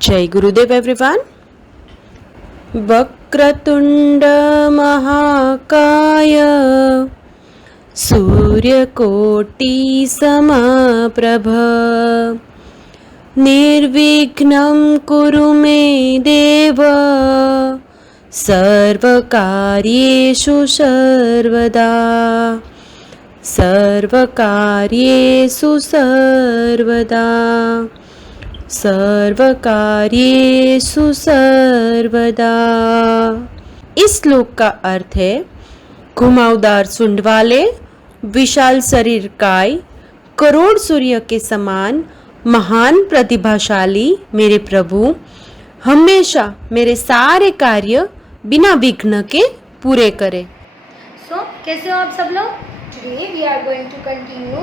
जय गुरुदेव एवरीवन। वक्रतुंड महाकाय सूर्यकोटि समप्रभ निर्विघ्नं कुरु मे देव सर्वकार्येषु सर्वदा सर्वकार्येषु सर्वदा सर्वकार्येषु सर्वदा। इस श्लोक का अर्थ है, घुमावदार सूंड वाले, विशाल शरीर काय, करोड़ सूर्य के समान महान प्रतिभाशाली मेरे प्रभु हमेशा मेरे सारे कार्य बिना विघ्न के पूरे करे। कैसे हो आप सब लोग? Today we are going to continue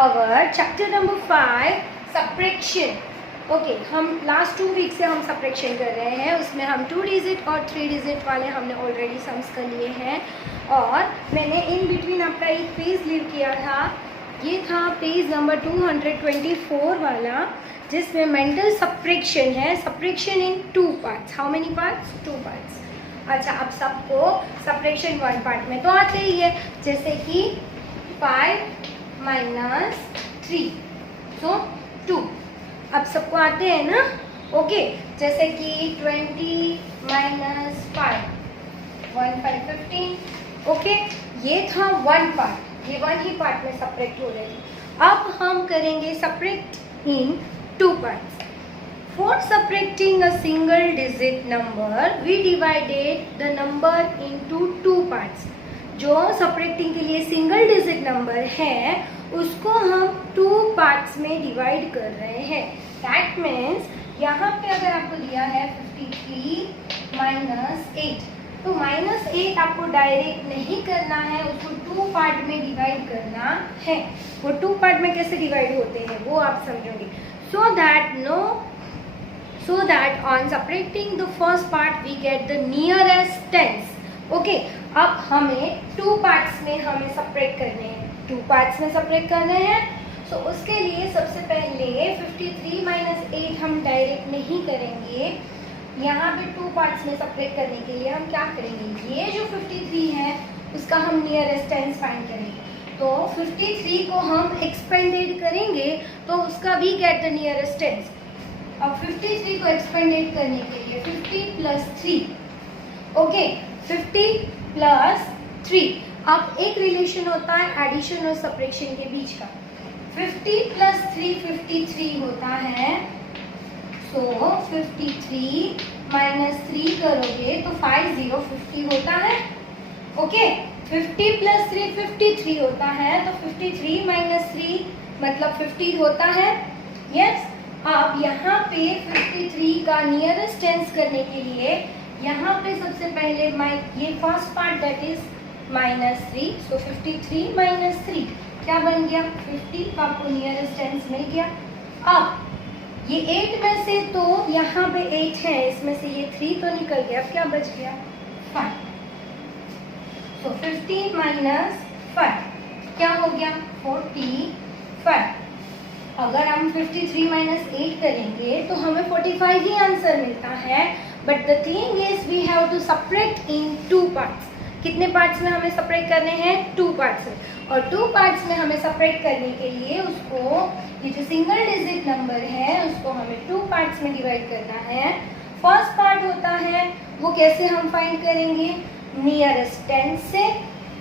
our chapter number 5 subtraction. Okay, हम लास्ट 2 वीक से हम सब्ट्रैक्शन कर रहे हैं। उसमें हम 2 डिजिट और 3 डिजिट वाले हमने ऑलरेडी सम्स कर लिए हैं। और मैंने इन बिटवीन आपका एक पेज लीव किया था, ये था पेज नंबर 224 वाला, जिसमें मेंटल सब्ट्रैक्शन है। Subtraction in 2 parts. How many parts? 2 parts. अच्छा, अब सबको सब्ट्रैक्शन 1 पार्ट में तो आते ही है, जैसे कि 5 - 3 तो 2। अब सबको आते हैं ना? ओके, जैसे कि 20 - 5 1 5 15। ओके, ये था 1 पार्ट, ये 1 ही पार्ट में सब्ट्रैक्ट हो रहे थे। अब हम करेंगे subtract in 2 parts. For subtracting a single digit number, we divided the number into 2 parts. जो सब्ट्रैक्टिंग के लिए सिंगल डिजिट नंबर है उसको हम 2 पार्ट्स में डिवाइड कर रहे हैं। दैट मीन्स यहाँ पे अगर आपको दिया है 53 - 8, तो -8 आपको डायरेक्ट नहीं करना है, उसको 2 पार्ट में डिवाइड करना है। वो 2 पार्ट में कैसे डिवाइड होते हैं वो आप समझोगे। So that on subtracting the first part we get the nearest tens. Okay, अब हमें 2 पार्ट्स में हमें सब्ट्रैक्ट करने हैं, 2 पार्ट्स में सब्ट्रैक्ट करने हैं। सो उसके लिए सबसे पहले 53 - 8 हम डायरेक्ट नहीं करेंगे। यहाँ पे 2 पार्ट्स में सब्ट्रैक्ट करने के लिए हम क्या करेंगे, ये जो 53 है उसका हम नियरेस्ट टेंस फाइंड करेंगे। तो 53 को हम एक्सपेंडेड करेंगे तो उसका we get the nearest tens. अब 53 को एक्सपेंडेड करने के लिए 50 + 3। ओके, 50 + 3। अब एक रिलेशन होता है एडिशन और सब्ट्रैक्शन के बीच का। 50 + 3 53 होता है। सो 53 - 3 करोगे तो 50 50 होता है। ओके, 50 + 3 53 होता है, तो 53 - 3 मतलब 50 होता है। यस, अब यहाँ पे 53 का नियरेस्ट टेंस करने के लिए यहाँ पे सबसे पहले ये फर्स्ट पार्ट दैट इज -3। सो 53 - 3 क्या बन गया? 50। आपको नियरेस्ट टेंस मिल गया। अब ये 8 में से तो यहाँ पे 8 है, इसमें से ये 3 तो निकल गया। अब क्या बच गया? 5। सो 15 - 5 क्या हो गया? 45। अगर हम 53 - 8 करेंगे तो हमें 45 ही आंसर मिलता है। But the thing is we have to subtract in 2 parts. कितने पार्ट्स में हमें सब्ट्रैक्ट करने हैं? 2 पार्ट्स में। और 2 पार्ट्स में हमें सब्ट्रैक्ट करने के लिए उसको, ये जो सिंगल डिजिट नंबर है उसको हमें 2 पार्ट्स में डिवाइड करना है। फर्स्ट पार्ट होता है वो कैसे हम फाइंड करेंगे? नियरेस्ट टेंस से।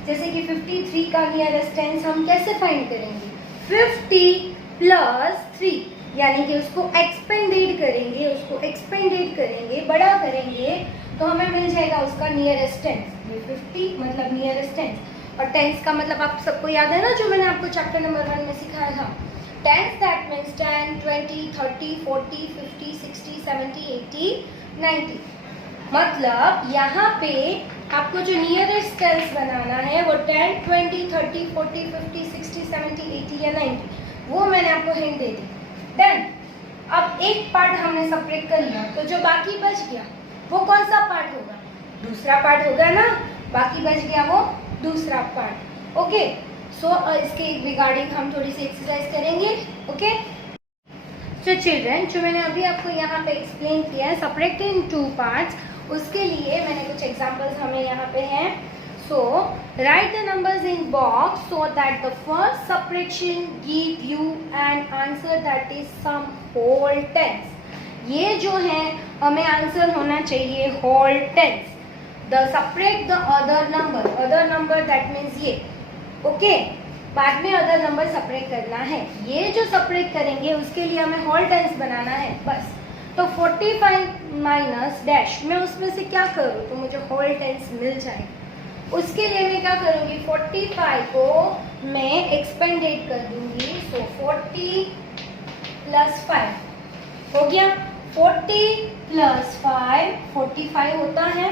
जैसे कि 53 का नियरेस्ट टेंस हम कैसे फाइंड करेंगे? 50 + 3, यानी कि उसको एक्सपेंडेड करेंगे, बड़ा करेंगे तो हमें मिल जाएगा उसका नियरेस्ट टेंस। ये 50 मतलब नियरेस्ट टेंस, और टेंस का मतलब आप सबको याद है ना, जो मैंने आपको चैप्टर नंबर 1 में सिखाया था। Tens that means 10 20 30 40 50 60 70 80 90। मतलब यहाँ पे आपको जो नियरेस्ट टेंस बनाना है वो 10 20 30 40 50 60 70 80 या 90, वो मैंने आपको हिंट दे दी। डन। अब एक पार्ट हमने सब्ट्रैक्ट कर लिया, तो जो बाकी बच गया वो कौन सा पार्ट होगा? दूसरा पार्ट होगा ना। बाकी बच गया वो दूसरा पार्ट। ओके, सो इसके रिगार्डिंग हम थोड़ी सी एक्सरसाइज करेंगे। ओके, सो चिल्ड्रन, जो मैंने अभी आपको यहाँ पे एक्सप्लेन किया है सेपरेट इन टू पार्ट्स, उसके लिए मैंने कुछ एग्जांपल्स हमें यहाँ पे हैं. So write the numbers in box so that the first separation give you an answer that is some whole tens. ये जो है हमें आंसर होना चाहिए whole tens. The separate the other number that means ये. ओके, बाद में other number separate करना है. ये जो सेपरेट करेंगे उसके लिए हमें होल टेंस बनाना है बस. तो 45 माइनस डैश, मैं उसमें से क्या करूँ तो मुझे होल टेंस मिल जाए. उसके लिए मैं क्या करूँगी, 45 को मैं एक्सपेंडेड कर दूंगी. सो 40 प्लस 5 हो गया. 40 प्लस 5 45 होता है.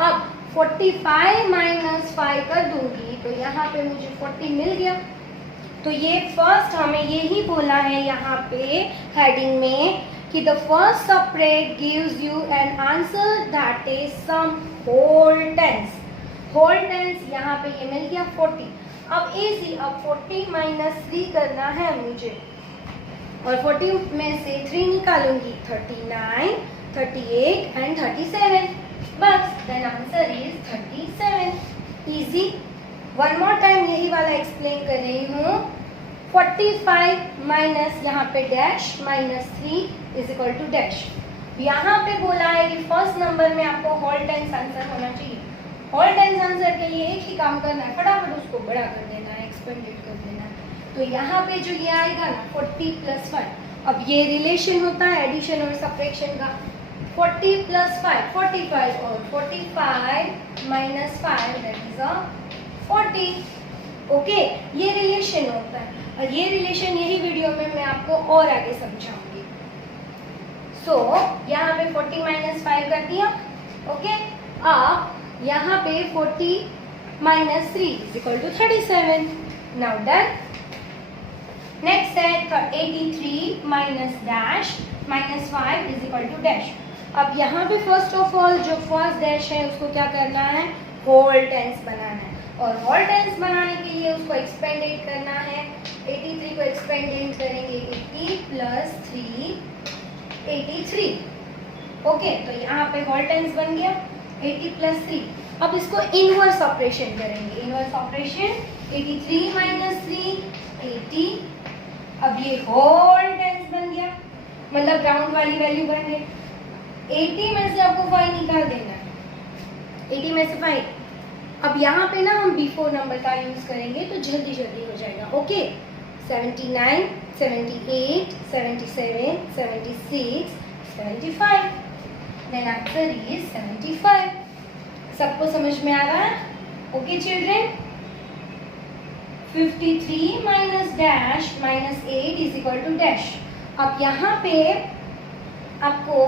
अब 45 माइनस 5 कर दूंगी तो यहाँ पे मुझे 40 मिल गया. तो ये फर्स्ट हमें यही बोला है यहाँ पे हेडिंग में कि the first separate gives you an answer that is some whole tens. Whole tens यहाँ पे ये मिल गया 40. अब इजी, अब 40 माइनस 3 करना है मुझे और 40 में से 3 निकालूंगी. 39, 38 एंड 37. बस then answer is 37. Easy. One more time यही वाला एक्सप्लेन कर रही हूँ. 45 माइनस यहाँ पे dash minus 3 is equal to dash. यहाँ पे बोला है कि फर्स्ट नंबर में आपको होल टेंस आंसर होना चाहिए. होल टेंस आंसर के लिए एक ही काम करना है, फटाफट उसको बड़ा कर देना है, एक्सपेंडेड कर देना है. तो यहाँ पे जो ये आएगा ना 40 प्लस 5. अब ये रिलेशन होता है एडिशन और सब्ट्रैक्शन का. 40 प्लस 5 45 और 45 माइनस 5 दैट इज 40. ओके, ये रिलेशन होता है और ये रिलेशन यही वीडियो में मैं आपको और आगे समझाऊंगी. सो यहाँ पे 40 माइनस 5 कर दिया. ओके, अब यहाँ पे 40 minus 3 is equal to 37. Now done. Next है 83 minus dash minus 5 is equal to dash. अब यहाँ पे फर्स्ट ऑफ ऑल जो फर्स्ट डैश है उसको क्या करना है, होल टेंस बनाना है. और होल टेंस बनाने के लिए उसको एक्सपेंडेड करना है. 83 को एक्सपेंडेड करेंगे 80 प्लस 3 83. ओके, तो यहाँ पे होल टेंस बन गया 80 प्लस 3. अब इसको इनवर्स ऑपरेशन करेंगे. Inverse operation 83 minus 3 80. अब ये होल टेंस बन गया, मतलब राउंड वाली वैल्यू बन गई. 80 में से आपको 5 निकाल देना है. 80 में से 5. अब यहाँ पे ना हम बिफोर नंबर का यूज करेंगे तो जल्दी जल्दी हो जाएगा. ओके, 79 78 77 76 75. Then answer is 75. सबको समझ में आ रहा है? Okay children. 53 minus dash minus 8 is equal to dash. अब यहाँ पे आपको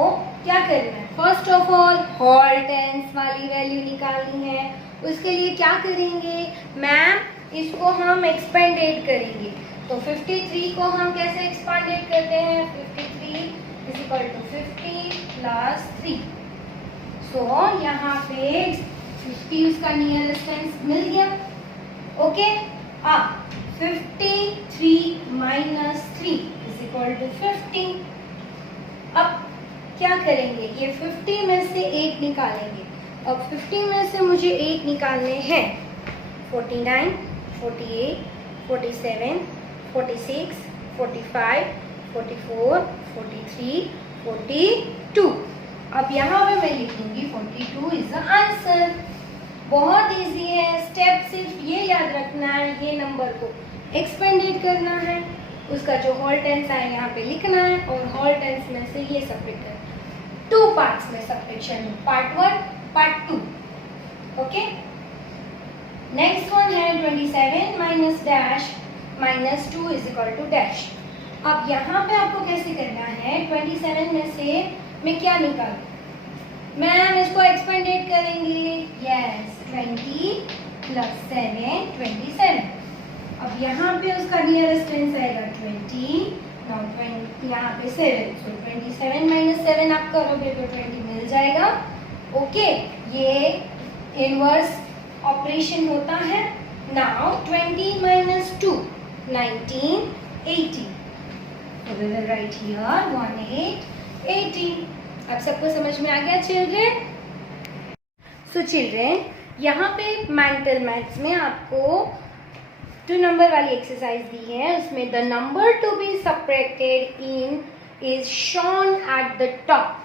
क्या करना है, first of all whole tens वाली वैल्यू निकालनी है. उसके लिए क्या करेंगे मैम, इसको हम एक्सपेंडेड करेंगे. तो 53 को हम कैसे एक्सपेंडेड करते हैं, 53 इज इक्वल टू 50 प्लस 3. सो यहाँ पे 50 उसका नियरेस्ट टेंस मिल गया. ओके, अब 53 माइनस 3 इज इक्वल टू 50. अब क्या करेंगे, ये 50 में से 8 निकालेंगे. अब 50 में से मुझे 8 निकालने हैं. 49 48 47 46 45 44 43 42. अब यहाँ पे मैं लिख दूंगी 42 इज द आंसर. बहुत इजी है. स्टेप सिर्फ ये याद रखना है, ये नंबर को एक्सपेंडेड करना है, उसका जो होल टेंस है यहाँ पे लिखना है और होल टेंस में से ये सेपरेट करना है. 2 पार्ट्स में separation, part 1 part 2. Okay, next one है 27 minus dash minus 2 is equal to dash. अब यहाँ पे आपको कैसे करना है, 27 में से मैं क्या निकालूं, मैम इसको एक्सपेंडेड करेंगे. Yes, 20 plus 7 27. अब यहाँ पे उसका नियरेस्ट टेंस आएगा 20. नाउ 20 यहाँ पे 7. सो 27 माइनस 7 आप करोगे तो 20 मिल जाएगा. ओके, ये इनवर्स ऑपरेशन होता है. Now 20 minus 2 19 18. So we will write here 1818. अब सबको समझ में आ गया चिल्ड्रेन? सो चिल्ड्रेन, यहाँ पे मेंटल मैथ्स में आपको 2 नंबर वाली एक्सरसाइज दी है. उसमें the number to be separated in is shown at the top.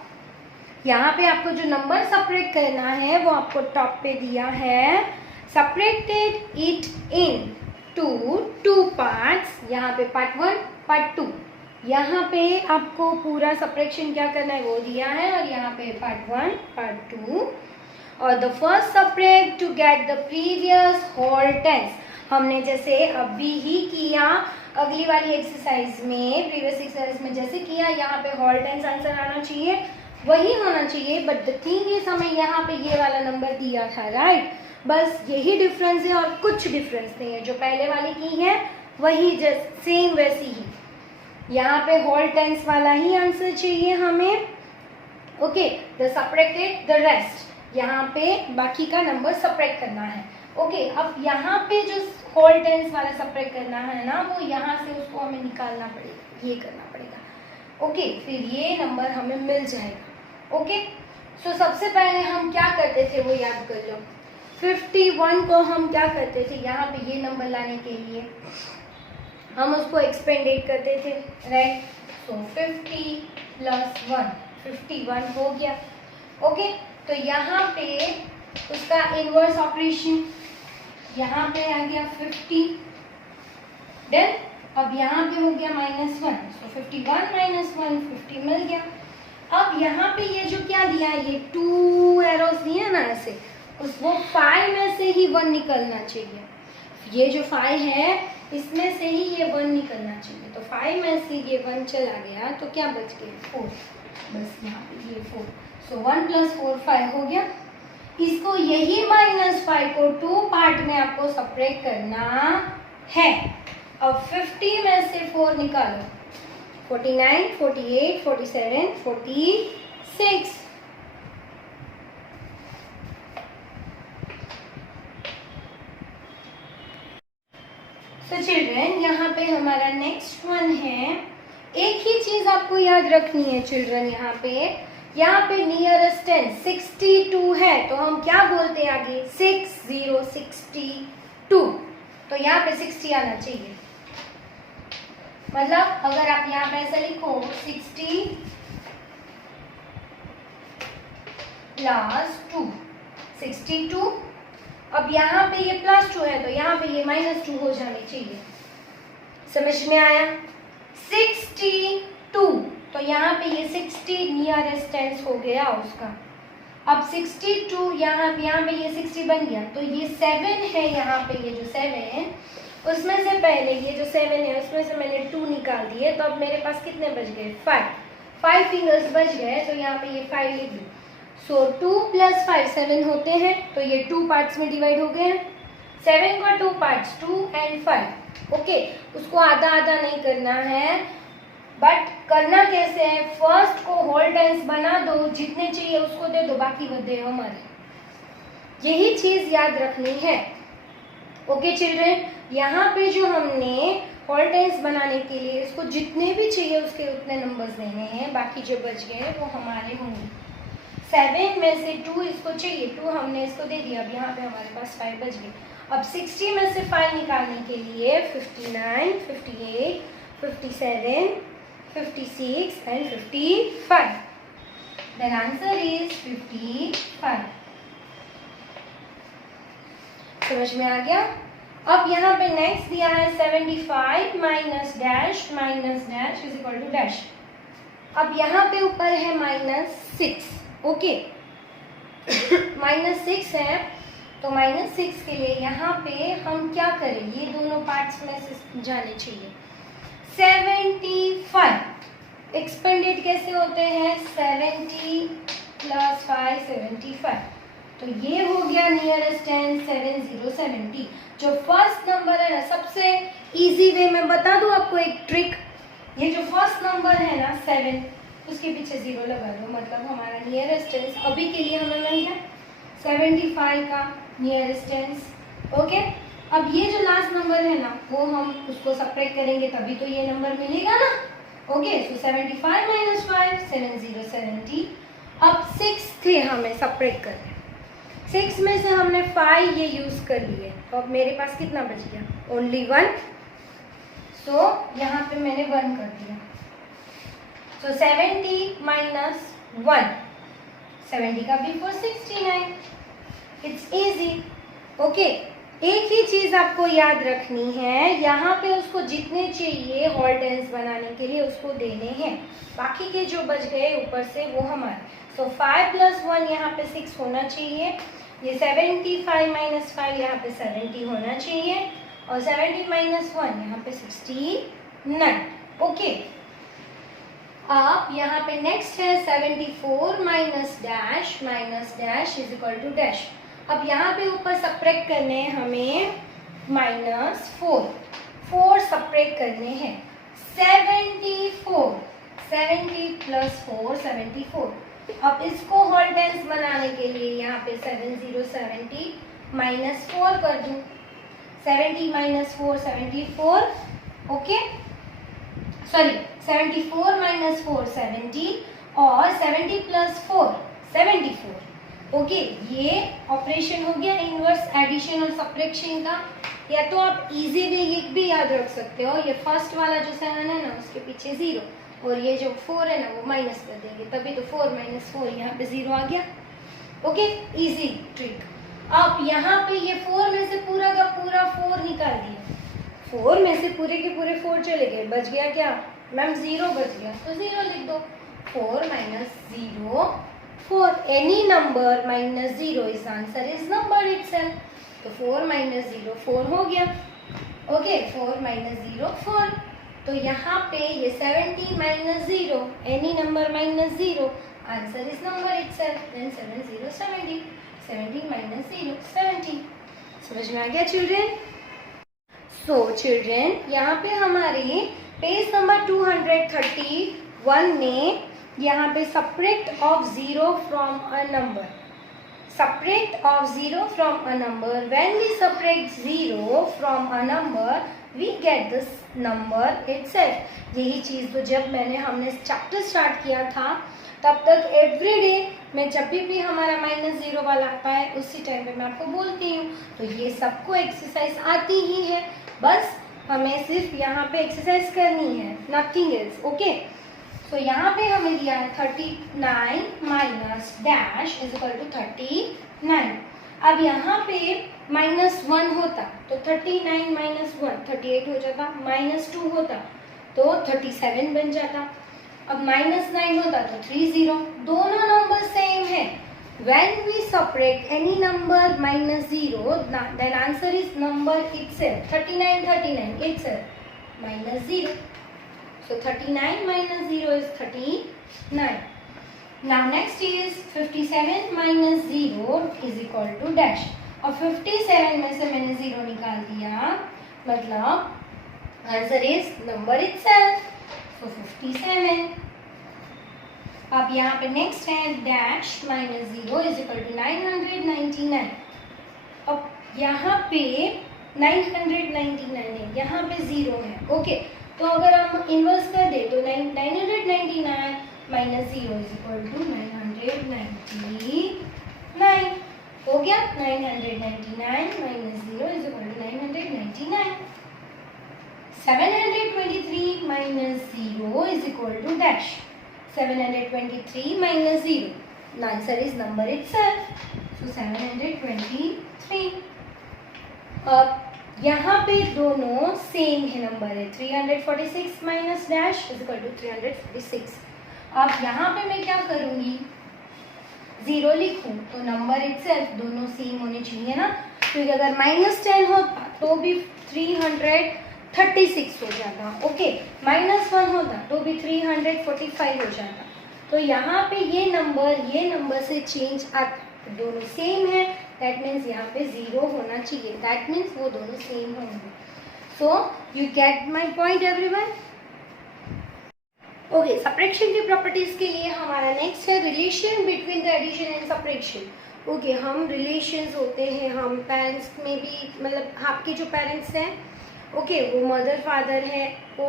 यहाँ पे आपको जो नंबर सेपरेट करना है वो आपको टॉप पे दिया है. Separated it in two parts. यहाँ पे पार्ट 1 पार्ट 2. यहाँ पे आपको पूरा सेपरेशन क्या करना है वो दिया है, और यहाँ पे पार्ट 1 पार्ट 2. और the first separate to get the previous whole tens. हमने जैसे अभी ही किया अगली वाली एक्सरसाइज में, प्रीवियस एक्सरसाइज में जैसे किया, यहाँ पे होल टेंस आंसर आना चाहिए, वही होना चाहिए. बट द थिंग इज हमें यहाँ पे ये वाला नंबर दिया था, राइट? बस यही डिफरेंस है और कुछ डिफरेंस नहीं है. जो पहले वाली की है वही जस्ट सेम वैसी ही. यहाँ पे होल टेंस वाला ही आंसर चाहिए हमें. Okay, the separated the rest. यहाँ पे बाकी का नंबर सेपरेट करना है. ओके, अब यहाँ पे जो होल टेंस वाला सेपरेट करना है ना, वो यहाँ से उसको हमें निकालना पड़ेगा, ये करना पड़ेगा. ओके, फिर ये नंबर हमें मिल जाएगा. ओके, सो सबसे पहले हम क्या करते थे वो याद कर लो. 51 को हम क्या करते थे, यहाँ पे ये नंबर लाने के लिए हम उसको एक्सपेंडेड करते थे, राइट? सो 50 + 1 51 हो गया. ओके, तो यहाँ पे उसका इनवर्स ऑपरेशन, यहाँ पे आ गया 50. देन अब यहाँ पे हो गया -1. सो 51 - 1 50 मिल गया. अब यहाँ पे ये जो क्या दिया है, ये 2 एरोस दिए ना ऐसे, उसको 5 में से ही 1 निकलना चाहिए. ये जो 5 है इसमें से ही ये 1 निकलना चाहिए. तो 5 में से ये 1 चला गया तो क्या बच गया 4. बस यहाँ पे ये 4. सो 1 + 4 5 हो गया. इसको यही -5 को 2 पार्ट में आपको सेपरेट करना है. अब 50 में से 4 निकालो. 49 48 47 46. तो चिल्ड्रन, यहाँ पे हमारा नेक्स्ट वन है. एक ही चीज आपको याद रखनी है चिल्ड्रन. यहाँ पे नियरेस्ट टेंस 62 है, तो हम क्या बोलते हैं आगे, 6062. तो यहाँ पे 60 आना चाहिए. मतलब अगर आप यहाँ पे ऐसा लिखो 60 + 2 62. अब यहाँ पे ये +2 है तो यहाँ पे ये -2 हो जाने चाहिए. समझ में आया? 62. तो यहाँ पे ये 60 नियरेस्ट टेंस हो गया उसका. अब 62 यहाँ पे ये 60 बन गया. तो ये 7 है, यहाँ पे ये जो 7 उसमें से पहले ये जो 7 है उसमें से मैंने 2 निकाल दिए. तो अब मेरे पास कितने बच गए, 5 फिंगर्स बच गए. तो यहाँ पे ये 5 लिख दूँ. सो 2 + 5 7 होते हैं. तो ये 2 पार्ट्स में डिवाइड हो गए हैं. 7 को 2 पार्ट्स 2 और 5. ओके, उसको आधा आधा नहीं करना है, बट करना कैसे है, फर्स्ट को होल टेंस बना दो, जितने चाहिए उसको दे दो, बाकी बदे हमारे. यही चीज याद रखनी है. ओके चिल्ड्रन, यहाँ पे जो हमने होल टेंस बनाने के लिए इसको जितने भी चाहिए उसके उतने नंबर्स देने हैं. बाकी जो बच गए वो हमारे होंगे. 7 में से 2 इसको चाहिए, 2 हमने इसको दे दिया. अब यहाँ पे हमारे पास 5 बच गए. अब 60 में से 5 निकालने के लिए 59 58 57 56 and 55. Then answer is 55. समझ में आ गया? अब यहाँ पे नेक्स्ट दिया है 75 - dash is equal to dash. अब यहाँ पे ऊपर है -6. ओके, -6 है. तो -6 के लिए यहाँ पे हम क्या करें, ये दोनों पार्ट्स में से जाने चाहिए. 75 एक्सपेंडेड कैसे होते हैं, 70 + 5 75. तो ये हो गया नियरेस्ट टेंस 7070. जो फर्स्ट नंबर है ना, सबसे इजी वे में बता दूं आपको एक ट्रिक. ये जो फर्स्ट नंबर है ना 7, उसके पीछे 0 लगा दो, मतलब हमारा नियरेस्ट टेंस अभी के लिए हमें मिल गया 75 का नियरेस्ट टेंस. ओके, अब ये जो लास्ट नंबर है ना, वो हम उसको सेपरेट करेंगे तभी तो ये नंबर मिलेगा ना. ओके, सो 75 माइनस 5, 70 70। अब 6 थे हमें सेपरेट करने, 6 में से हमने 5 ये यूज कर लिए, अब मेरे पास कितना बच गया, ओनली 1। सो यहाँ पे मैंने 1 कर दिया। सो 70 माइनस 1, 70 का बिफोर 69। It's easy. ओके, एक ही चीज आपको याद रखनी है, यहाँ पे उसको जितने चाहिए होल टेंस बनाने के लिए उसको देने हैं, बाकी के जो बच गए ऊपर से वो हमारे। सो 5 प्लस 1 यहाँ पे 6 होना चाहिए, ये 75 माइनस 5 यहाँ पे 70 होना चाहिए, और 70 माइनस 1 यहाँ पे 69। ओके, अब यहाँ पे नेक्स्ट है 74 minus dash is equal to dash. अब यहाँ पे ऊपर सब्ट्रैक्ट करने हैं हमें -4, 4 सब्ट्रैक्ट करने हैं 74, 70 प्लस 4 74। अब इसको होल टेंस बनाने के लिए यहाँ पे 70 70 माइनस 4 कर दूँ, 70 माइनस 4 74। ओके, सॉरी 74 माइनस 4 70 और 70 प्लस 4 74। ओके, ये ऑपरेशन हो गया इनवर्स एडिशन और सब्ट्रैक्शन का। या तो आप इजी वे ये भी याद रख सकते हो, ये फर्स्ट वाला जो 7 है ना उसके पीछे 0, और ये जो 4 है ना वो माइनस कर देंगे, तभी तो 4 माइनस 4 यहाँ पे 0 आ गया। Okay, easy trick. अब यहाँ पे ये 4 में से पूरा का पूरा 4 निकाल दिया, 4 में से पूरे के पूरे 4 चले गए, बच गया क्या मैम, 0 बच गया, तो 0 लिख दो। 4 minus 0 4, any number minus 0 is answer is number itself, तो 4 माइनस 0 4 हो गया। ओके, 4 माइनस 0 4, तो यहाँ पे ये 70 minus 0, any number minus 0, answer is number itself, then 70 70, 70 minus 0 70। समझ में आ गया चिल्ड्रेन? सो चिल्ड्रेन, यहाँ पे हमारे पेज नंबर 231 में यहाँ पे subtract of 0 from a number, subtract of 0 from a number, when we subtract 0 from a number we get this number itself. यही चीज़ तो जब हमने चैप्टर स्टार्ट किया था तब तक एवरीडे मैं जब भी हमारा -0 वाला आता है उसी टाइम पे मैं आपको बोलती हूँ, तो ये सबको एक्सरसाइज आती ही है, बस हमें सिर्फ यहाँ पे एक्सरसाइज करनी है, नथिंग एल्स। ओके, तो यहाँ पे हमें दिया है 39 minus dash is equal to 39। अब यहाँ पे -1 होता तो 39 माइनस 1 38 हो जाता, -2 होता तो 37 बन जाता, अब -9 होता तो 30, दोनों नंबर सेम है। When we subtract any number -0, then answer is number itself, 39 39 itself -0. So 39 minus 0 is 39. Now next is 57 minus 0 is equal to dash. और 57 में से मैंने 0 निकाल दिया, मतलब answer is number itself. So 57. अब यहाँ पे नेक्स्ट है dash minus 0 is equal to 999। अब यहाँ पे 999 है, यहाँ पे 0 है। ओके, तो अगर हम इन्वर्स कर दे तो 999 माइनस 0 इज इक्वल टू 999 हो गया। 999 minus 0 is equal to 999। 723 minus 0 is equal to dash, 723 minus 0. The answer is number itself. So 723. अब यहाँ पे दोनों सेम है नंबर है, 346 minus dash is equal to 346. अब यहाँ पे मैं क्या करूँगी, 0 लिखूँ तो नंबर itself दोनों सेम होने चाहिए ना, क्योंकि अगर -10 होता तो भी 336 हो जाता। ओके, -1 होता तो भी 345 हो जाता। तो यहाँ पे ये नंबर से चेंज आता, दोनों सेम है, दैट मीन्स यहाँ पे 0 होना चाहिए, दैट मीन्स वो दोनों सेम होंगे। So you get my point everyone? Okay, subtraction की प्रॉपर्टीज के लिए हमारा नेक्स्ट है relation between the addition and subtraction. Okay, हम रिलेशंस होते हैं, हम पेरेंट्स में भी, मतलब आपके जो पेरेंट्स हैं, ओके, वो मदर फादर है, वो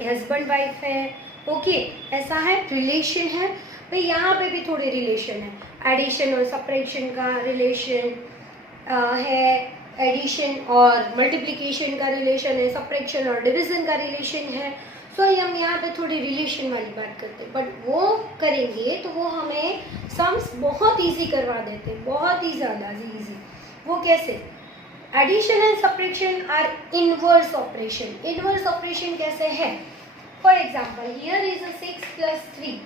हस्बैंड वाइफ है, ओके, ऐसा है, रिलेशन है भाई। यहाँ पे भी थोड़े रिलेशन है, एडिशन और सब्ट्रैक्शन का रिलेशन है, एडिशन और मल्टीप्लिकेशन का रिलेशन है, सब्ट्रैक्शन और डिवीजन का रिलेशन है। सो हम यहाँ पे थोड़ी रिलेशन वाली बात करते हैं, बट वो करेंगे तो वो हमें सम्स बहुत इजी करवा देते हैं, बहुत ही ज़्यादा इजी। वो कैसे? Addition and subtraction are inverse operation. Inverse operation कैसे है? फॉर एग्जाम्पल हियर इज 6 + 3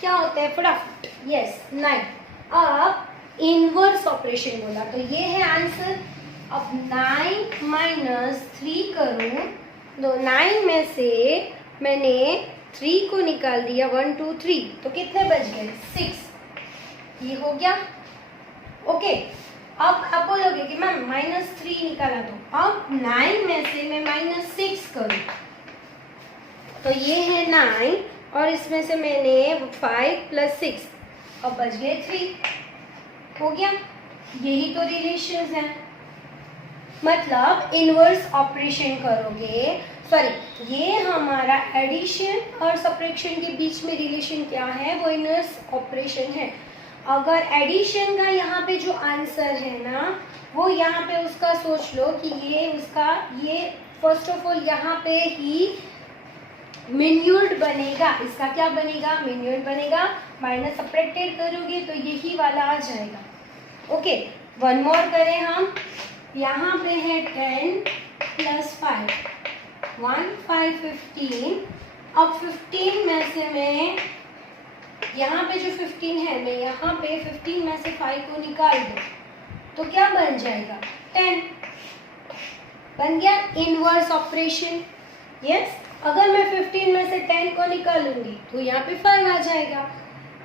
क्या होता है फटाफट? यस, 9। अब इनवर्स ऑपरेशन बोला तो ये है आंसर। अब 9 - 3 करूँ तो 9 में से मैंने 3 को निकाल दिया, 1 2 3, तो कितने बच गए? 6। ये हो गया। ओके, अब आप बोलोगे कि मैम -3 निकाला, तो अब 9 में से मैं -6 करूँ तो ये है 9 और इसमें से मैंने 5 + 6, अब बच गए 3। हो गया। यही तो रिलेशंस हैं। मतलब इनवर्स ऑपरेशन करोगे, सॉरी, ये हमारा एडिशन और सब्ट्रैक्शन के बीच में रिलेशन क्या है? वो इनवर्स ऑपरेशन है। अगर एडिशन का यहाँ पे जो आंसर है ना, वो यहाँ पे उसका सोच लो कि ये उसका, ये फर्स्ट ऑफ ऑल यहाँ पे ही मिन्यूट बनेगा। इसका क्या बनेगा? मिन्यूट बनेगा। माइनस सब्ट्रैक्टेड करोगे तो यही वाला आ जाएगा। ओके, वन मोर करें हम। यहाँ पे है 10 + 5, 1 5 15। अब 15 में से मैं यहाँ पे जो 15 है, मैं यहाँ पे 15 में से 5 को निकाल दूँ तो क्या बन जाएगा? 10 बन गया। Inverse operation. यस, अगर मैं 15 में से 10 को निकालूंगी तो यहाँ पे 5 आ जाएगा।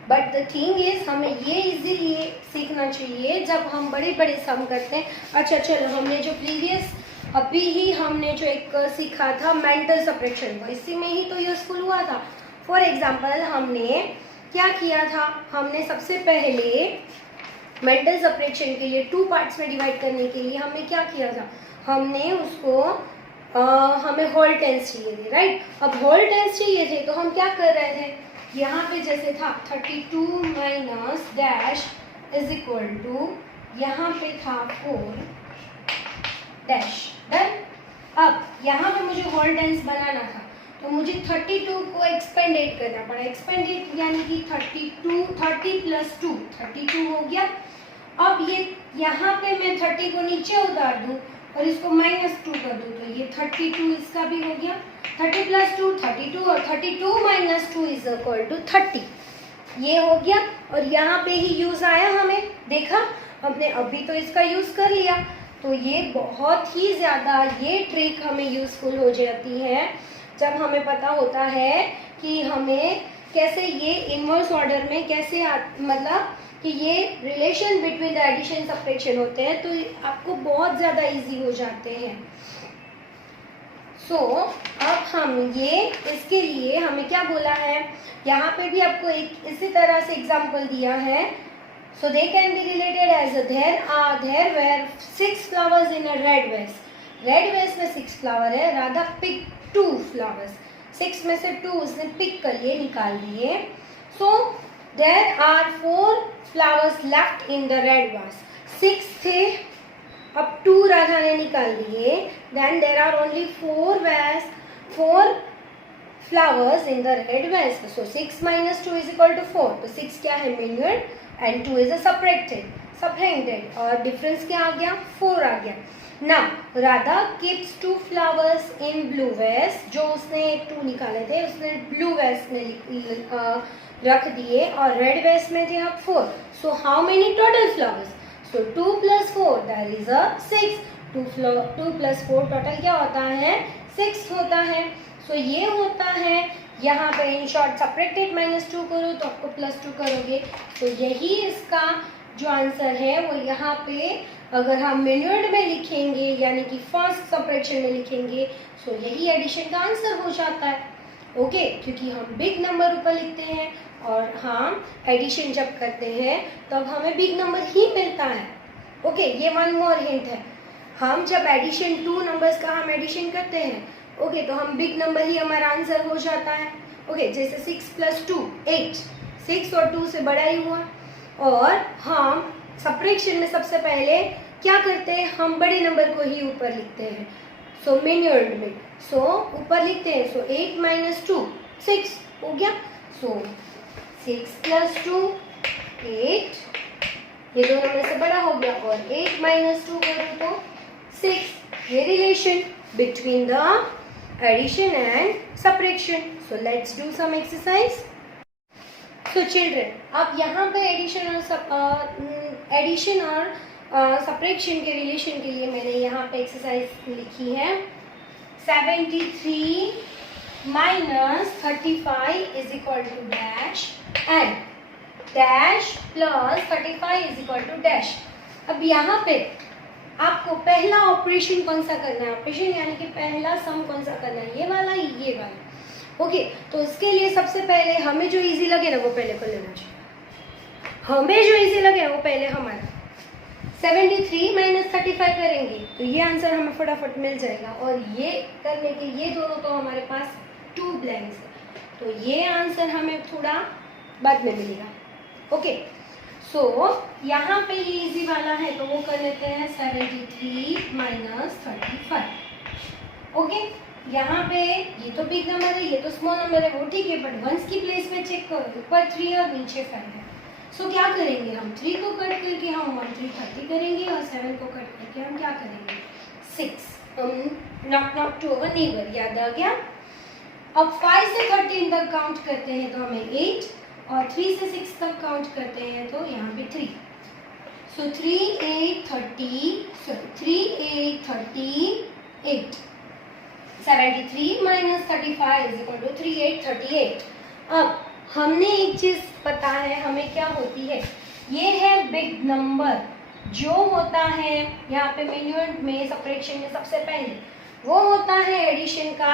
बट द थिंग इज, हमें ये इजीली सीखना चाहिए जब हम बड़े बड़े सम करते हैं। अच्छा चलो, हमने जो प्रीवियस अभी ही हमने जो एक सीखा था मेंटल सब्ट्रैक्शन, इसी में ही तो यूजफुल हुआ था। फॉर एग्जांपल हमने क्या किया था? हमने सबसे पहले मेंटल सब्ट्रैक्शन के लिए 2 पार्ट्स में डिवाइड करने के लिए हमने क्या किया था? हमने उसको हमें होल टेंस चाहिए थे, राइट? अब होल टेंस चाहिए थे तो हम क्या कर रहे थे? यहाँ पे जैसे था 32 - डैश इज इक्वल टू, यहाँ पे था 4 डैश। डन। अब यहाँ पे मुझे होल टेंस बनाना था तो मुझे 32 को एक्सपेंडेड करना पड़ा। एक्सपेंडेड यानी कि 30 + 2, 32 हो गया। अब ये यहाँ पे मैं 30 को नीचे उतार दूँ और इसको -2 कर दूँ तो ये 32 इसका भी हो गया। 30 + 2 32 और 32 - 2 इज इक्वल टू 30। ये हो गया। और यहाँ पे ही यूज़ आया, हमें देखा हमने अभी तो इसका यूज़ कर लिया। तो ये बहुत ही ज़्यादा, ये ट्रिक हमें यूज़फुल हो जाती है जब हमें पता होता है कि हमें कैसे ये इनवर्स ऑर्डर में कैसे मतलब कि ये relation between the addition subtraction होते हैं, तो आपको बहुत ज़्यादा इजी हो जाते हैं। सो अब हम ये, इसके लिए हमें क्या बोला है? यहाँ पे भी आपको एक इसी तरह से एग्जाम्पल दिया है। So they can be related as there were 6 flowers in a red vase. Red vase में 6 फ्लावर है। Radha pick 2 flowers. 6 में से 2 उसने पिक कर लिए, निकाल दिए। So there are 4 flowers left in the red vase. 6 थे, अब 2 राधा ने निकाल दिए। Then there are only 4 flowers in the red vase. So 6 - 2 is equal to 4। तो 6 क्या है? Minuend and 2 is a subtracted और डिफरेंस क्या आ गया? 4 आ गया। Now Radha keeps 2 flowers in blue vase. जो उसने 2 निकाले थे उसने ब्लू वेस में रख दिए और रेड वेस में थे अब 4। So how many total flowers? So 2 + 4 that is a 6. 2 + 4 total क्या होता है? 6 होता है। सो ये होता है। यहाँ पे इन शॉर्ट सब्ट्रैक्टेड -2 करो तो आपको +2 करोगे। तो यही इसका जो आंसर है वो यहाँ पे अगर हम मिन्यूट में लिखेंगे यानी कि फर्स्ट सब्ट्रैक्शन में लिखेंगे सो यही एडिशन का आंसर हो जाता है। ओके, क्योंकि हम बिग नंबर ऊपर लिखते हैं और हम एडिशन जब करते हैं तब हमें बिग नंबर ही मिलता है। ओके, ये वन मोर हिंट है। हम जब एडिशन 2 नंबर्स का हम एडिशन करते हैं, ओके, तो हम बिग नंबर ही हमारा आंसर हो जाता है। ओके, जैसे 6 + 2 8, 6 और 2 से बड़ा ही हुआ। और हम सब्ट्रैक्शन में सबसे पहले क्या करते हैं, हम बड़े नंबर को ही ऊपर लिखते हैं, सो मिन्यूर्ड में, सो ऊपर लिखते हैं, सो 8 - 2 6 हो गया। सो 6 + 2 8, ये दोनों में से बड़ा हो गया, और 8 - 2 करूँ तो 6। ये relation between the addition and subtraction. So let's do some exercise. So children, अब यहाँ पे एडिशन और सब्ट्रैक्शन के रिलेशन के लिए मैंने यहाँ पे एक्सरसाइज लिखी है। 73 - 35 = dash and dash plus 35 = dash. अब यहाँ पे आपको पहला ऑपरेशन कौन सा करना है, ऑपरेशन यानी कि पहला सम कौन सा करना है, ये वाला ये वाला। ओके, तो इसके लिए सबसे पहले हमें जो इजी लगे ना वो पहले कर लेना चाहिए। हमें जो इजी लगे वो पहले हमारा 73 - 35 करेंगे तो ये आंसर हमें फटाफट मिल जाएगा। और ये करने के ये दोनों तो हमारे पास 2 ब्लैंक्स है, तो ये आंसर हमें थोड़ा बाद में मिलेगा। ओके, सो यहाँ पे ये इजी वाला है तो वो कर लेते हैं 73 - 35। ओके, यहाँ पे ये तो बिग नंबर है, ये तो स्मॉल नंबर है, वो ठीक है, बट वंस की प्लेस पे चेक करो, ऊपर 3 और नीचे 5 है। सो क्या करेंगे, हम 3 को कट करके हम 1 3 30 करेंगे, और 7 को कट करके हम क्या करेंगे 6। हम नॉट टू ओवर नेबर, याद आ गया। अब 5 से 13 तक काउंट करते हैं तो हमें 8, और 3 से 6 तक काउंट करते हैं तो यहाँ पे 3। सो 3 8 30, सॉरी 3 8 38। 73 - 35 = 3 8 38। अब हमने एक चीज पता है हमें क्या होती है, ये है बिग नंबर जो होता है यहाँ पे मिन्यूएंट में सब्ट्रैक्शन में सबसे पहले, वो होता है एडिशन का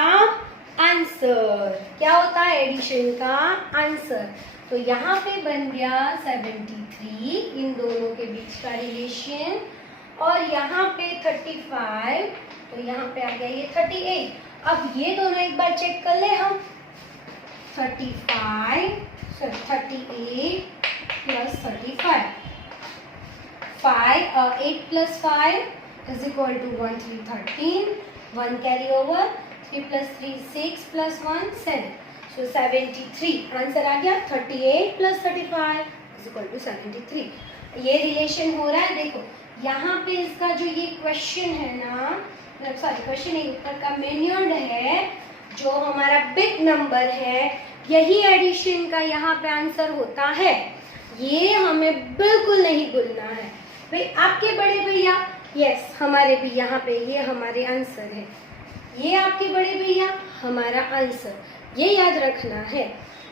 आंसर। क्या होता है एडिशन का आंसर? तो यहाँ पे बन गया 73, इन दोनों के बीच का रिलेशन, और यहाँ पे 35, तो यहाँ पे आ गया ये 38। अब ये दोनों एक बार चेक कर ले हम, 38 प्लस 35, 8 + 5 = 1 3 13, 1 कैरी ओवर, 3 + 3 6 + 1 7। सो 73 आंसर आ गया। 38 + 35 = 73। ये रिलेशन हो रहा है, देखो यहाँ पे इसका जो ये क्वेश्चन है ना, सॉरी क्वेश्चन नहीं, उत्तर का मेन्यूड है, जो हमारा बिग नंबर है, यही एडिशन का यहाँ पे आंसर होता है। ये हमें बिल्कुल नहीं भूलना है भाई। आपके बड़े भैया, यस हमारे भी यहाँ पे ये हमारे आंसर है, ये आपके बड़े भैया हमारा आंसर, ये याद रखना है।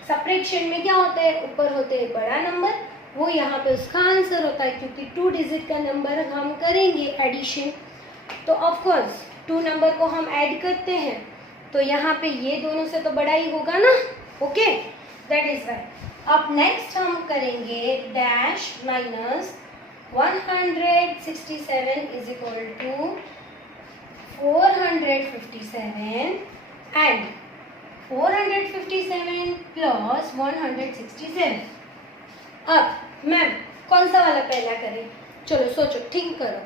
सब्ट्रैक्शन में क्या होता है, ऊपर होते हैं बड़ा नंबर, वो यहाँ पे उसका आंसर होता है, क्योंकि 2 डिजिट का नंबर हम करेंगे एडिशन, तो ऑफ कोर्स 2 नंबर को हम ऐड करते हैं, तो यहाँ पे ये दोनों से तो बड़ा ही होगा ना। Okay, that is why. अब नेक्स्ट हम करेंगे डैश माइनस 167 = 457 एंड 457 प्लस 167। अब मैम कौन सा वाला पहला करें, चलो सोचो, थिंक करो।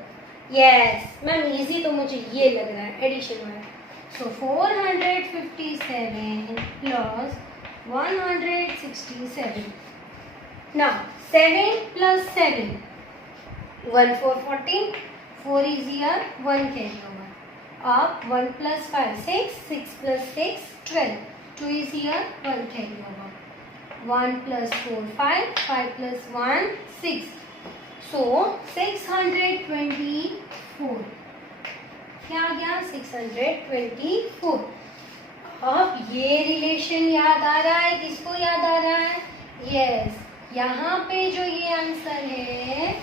यस मैम, इजी तो मुझे ये लग रहा है एडिशन वाला। सो 457 plus 167। Now 7 + 7 1 4 14, 4 is here, 1 carry over. Up 1 + 5 6, 6 + 6 12, 2 is here, 1 carry over. 1 + 4 5, 5 + 1 6. So 624. क्या आ गया 624। अब ये रिलेशन याद आ रहा है, किसको याद आ रहा है? यस, यहाँ पे जो ये आंसर है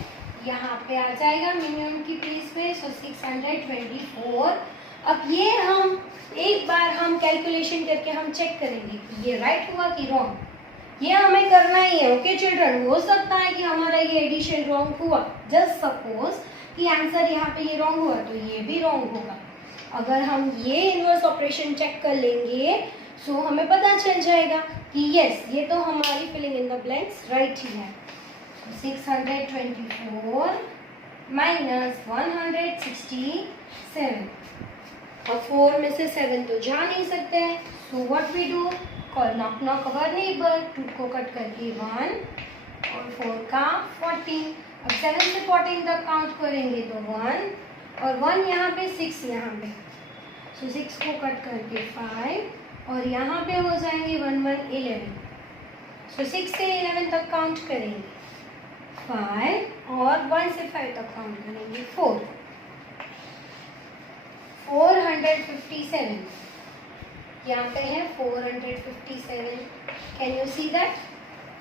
यहाँ पे आ जाएगा मिनिमम की प्लेस पे। सो 624। अब ये हम एक बार हम कैलकुलेशन करके हम चेक करेंगे कि ये राइट हुआ कि रॉन्ग, ये हमें करना ही है। ओके चिल्ड्रन, हो सकता है कि हमारा ये एडिशन रॉन्ग हुआ, जस्ट सपोज कि आंसर यहाँ पे ये रॉन्ग हुआ तो ये भी रॉन्ग होगा। अगर हम ये इनवर्स ऑपरेशन चेक कर लेंगे सो हमें पता चल जाएगा कि यस ये तो हमारी filling in the blanks right ही है। 624 माइनस 167, और 4 में से 7 तो जा नहीं सकते हैं, so what we do, call knock knock our neighbour, 2 को कट करके 1 और 4 का 14। अब 7 से 14 तक काउंट करेंगे तो 1 और 1 यहाँ पे, 6 यहाँ पे, सो 6 को कट करके 5 और यहाँ पे हो जाएंगे 1 1 11, सो 6 से 11 तक काउंट करेंगे 5 और 1 से 5 तक काउंट करेंगे 4, 457 यहाँ पे है 457, can you see that,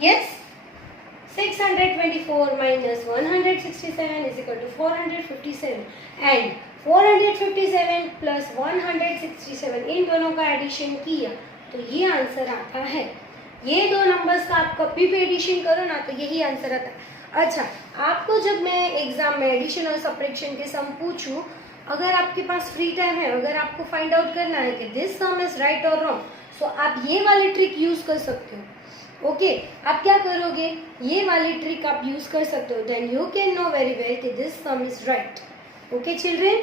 yes 624 minus 167 is equal to 457 and 457 plus 167 इन दोनों का एडिशन किया तो ये आंसर आता है। ये दो नंबर्स का आप कभी भी एडिशन करो ना तो यही आंसर आता है। अच्छा, आपको जब मैं एग्जाम में एडिशन और सब्ट्रैक्शन के सम पूछूं, अगर आपके पास फ्री टाइम है, अगर आपको फाइंड आउट करना है कि दिस सम इज राइट और रॉन्ग, सो आप ये वाली ट्रिक यूज कर सकते हो। ओके, आप क्या करोगे, ये वाली ट्रिक आप यूज कर सकते हो, then you can know very well कि this sum is right. Okay children.